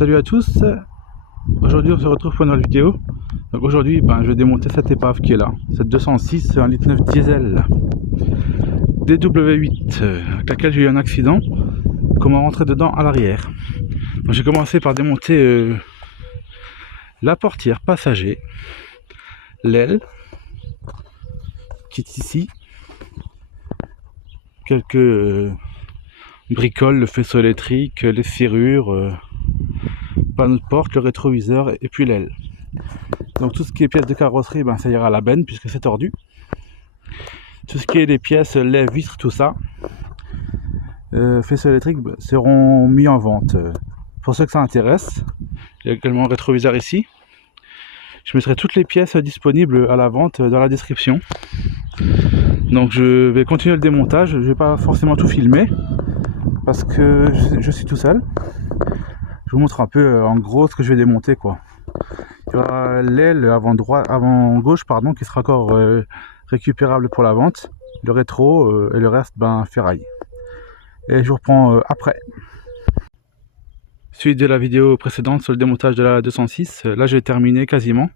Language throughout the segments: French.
Salut à tous, aujourd'hui on se retrouve pour une nouvelle vidéo. Donc aujourd'hui je vais démonter cette épave qui est là, cette 206 1,9 litre diesel DW8 avec laquelle j'ai eu un accident, comment rentrer dedans à l'arrière. Donc j'ai commencé par démonter la portière passager, l'aile qui est ici, quelques bricoles, le faisceau électrique, les serrures, panneau de porte, le rétroviseur et puis l'aile. Donc tout ce qui est pièces de carrosserie, ça ira à la benne puisque c'est tordu. Tout ce qui est les pièces, les vitres, tout ça, faisceaux électriques seront mis en vente. Pour ceux que ça intéresse, il y a également un rétroviseur ici. Je mettrai toutes les pièces disponibles à la vente dans la description. Donc je vais continuer le démontage, je ne vais pas forcément tout filmer parce que je suis tout seul. Je vous montre un peu en gros ce que je vais démonter quoi. Il y aura l'aile avant gauche qui sera encore récupérable pour la vente, le rétro et le reste ferraille. Et je vous reprends après. Suite de la vidéo précédente sur le démontage de la 206, là j'ai terminé quasiment.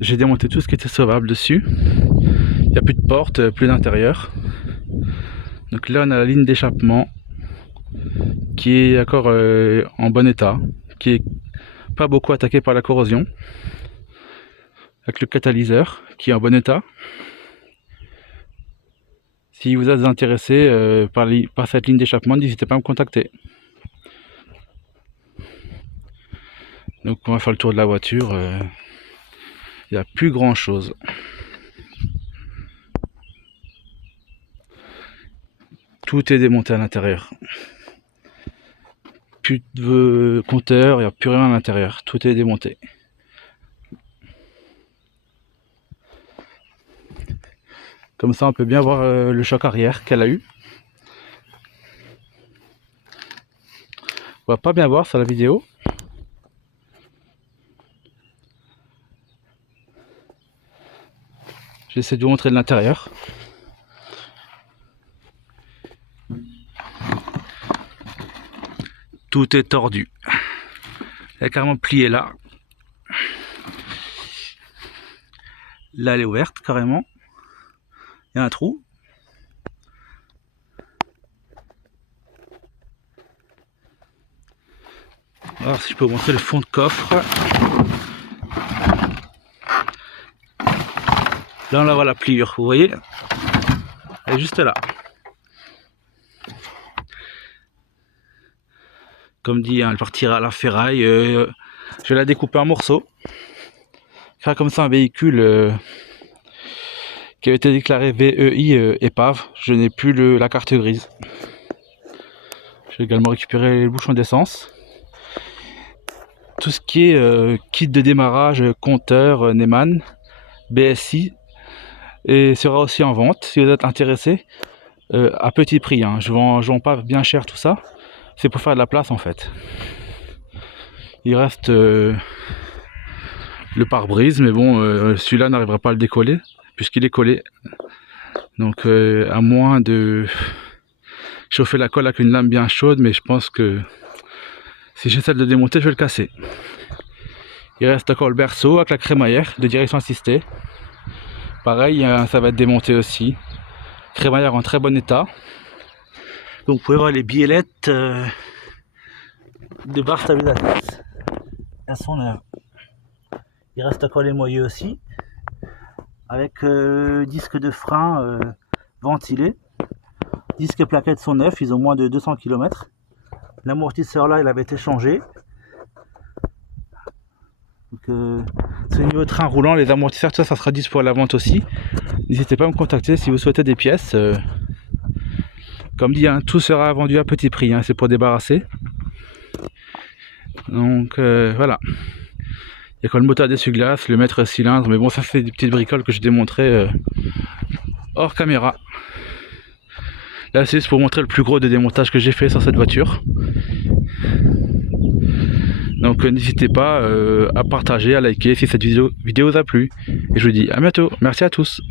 J'ai démonté tout ce qui était sauvable dessus. Il n'y a plus de porte, plus d'intérieur. Donc là on a la ligne d'échappement qui est encore en bon état, qui est pas beaucoup attaqué par la corrosion, avec le catalyseur qui est en bon état. Si vous êtes intéressé par cette ligne d'échappement, n'hésitez pas à me contacter. Donc on va faire le tour de la voiture, il n'y a plus grand chose. Tout est démonté à l'intérieur. Plus de compteur, il n'y a plus rien à l'intérieur, tout est démonté. Comme ça on peut bien voir le choc arrière qu'elle a eu. On va pas bien voir sur la vidéo. J'essaie de vous montrer de l'intérieur. Tout est tordu. Elle est carrément pliée là. Là elle est ouverte carrément. Il y a un trou. Alors si je peux vous montrer le fond de coffre. Là on la voit la pliure, vous voyez. Elle est juste là. Comme dit, elle partira à la ferraille. Je vais la découper en morceaux. Car comme ça un véhicule qui avait été déclaré VEI épave, je n'ai plus la carte grise. Je vais également récupérer les bouchons d'essence. Tout ce qui est kit de démarrage, compteur, Neumann, BSI, et sera aussi en vente si vous êtes intéressé à petit prix. Je vends pas bien cher tout ça, c'est pour faire de la place en fait. Il reste le pare-brise, mais bon, celui-là n'arrivera pas à le décoller puisqu'il est collé. Donc à moins de chauffer la colle avec une lame bien chaude, mais je pense que si j'essaie de le démonter, je vais le casser. Il reste encore le berceau avec la crémaillère de direction assistée. Pareil, ça va être démonté aussi. Crémaillère en très bon état. Donc vous pouvez voir les biellettes de barre stabilisatrice. Elles sont neuves. Il reste encore les moyeux aussi. Avec disque de frein ventilé. Disques et plaquettes sont neufs, ils ont moins de 200 km. L'amortisseur là, il avait été changé. Donc, c'est niveau train roulant, les amortisseurs, tout ça, ça sera dispo à la vente aussi. N'hésitez pas à me contacter si vous souhaitez des pièces. Comme dit, tout sera vendu à petit prix, c'est pour débarrasser. Donc voilà. Il y a quand le moteur d'essuie-glace, le maître cylindre, mais bon, ça c'est des petites bricoles que je démontrerai hors caméra. Là c'est juste pour montrer le plus gros des démontages que j'ai fait sur cette voiture. Donc n'hésitez pas à partager, à liker si cette vidéo vous a plu. Et je vous dis à bientôt. Merci à tous.